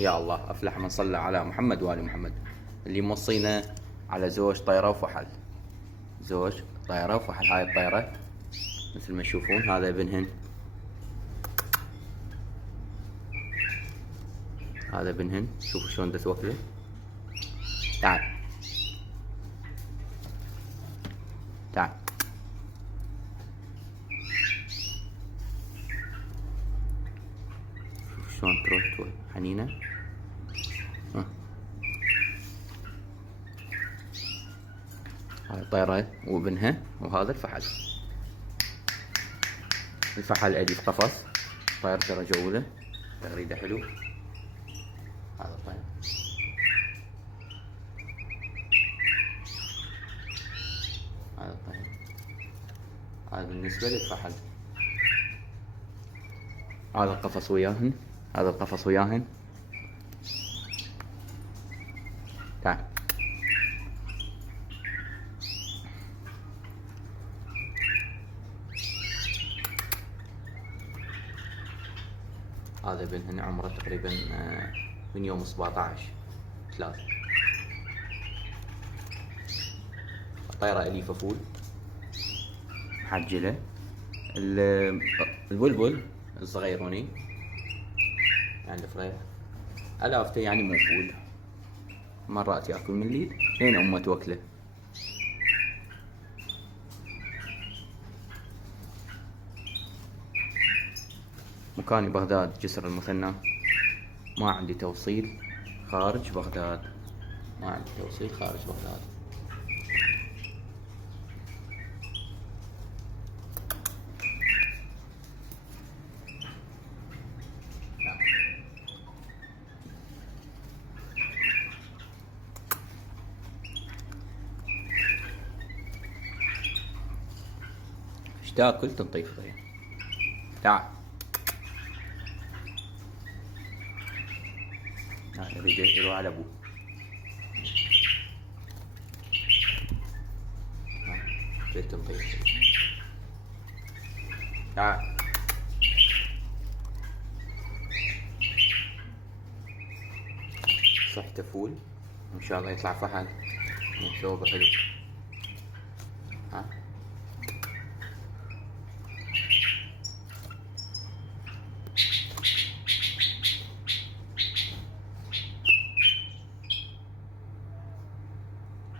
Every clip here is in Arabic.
يا الله أفلح من صلى على محمد وآل محمد. اللي موصينا على زوج طيرة وفحل. زوج طيرة وفحل. هاي الطيرة مثل ما تشوفون، هذا ابنهن. هذا ابنهن، شوفوا شلون دت وكله. تعال تعال. شوف شلون تروح حنينة. هاي الطيرة وابنها، وهذا الفحل. الفحل أدي في قفص. طير درجة أولى، تغريدة حلو. هذا الطير. هذا الطير. هذا بالنسبة للفحل. هذا القفص وياهن. هذا القفص وياهن. تعال. هذا ابنهن عمره تقريبا من يوم 17/3. الطيرة أليفة فول محجلة. البلبل الصغيروني يعني الفريح ألافته، يعني مو فول. مرات ياكل من اليد لين أمه توكله. مكاني بغداد، جسر المثنى. ما عندي توصيل خارج بغداد. ما عندي توصيل خارج بغداد. ايش تاكل تنطيف طيب. تعال. يريد يروح على ابوه. تريد تنطيف. تعال. صحته فول، ان شاء الله يطلع فحل ثوبه حلو. ها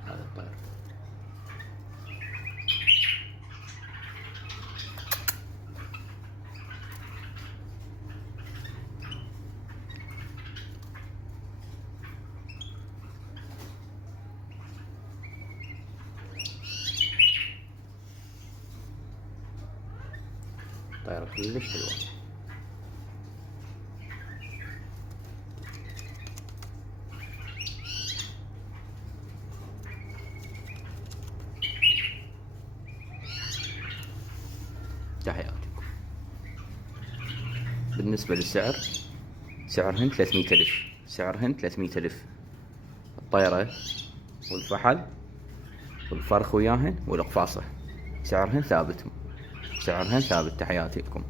هذا الطير. طيرة كلش حلوة. تحياتكم. بالنسبة للسعر، سعرهن 300,000. سعرهن 300,000. الطيرة والفحل والفرخ وياهن والقفاصة سعرهن ثابت. سعرهن ثابت. تحياتي لكم.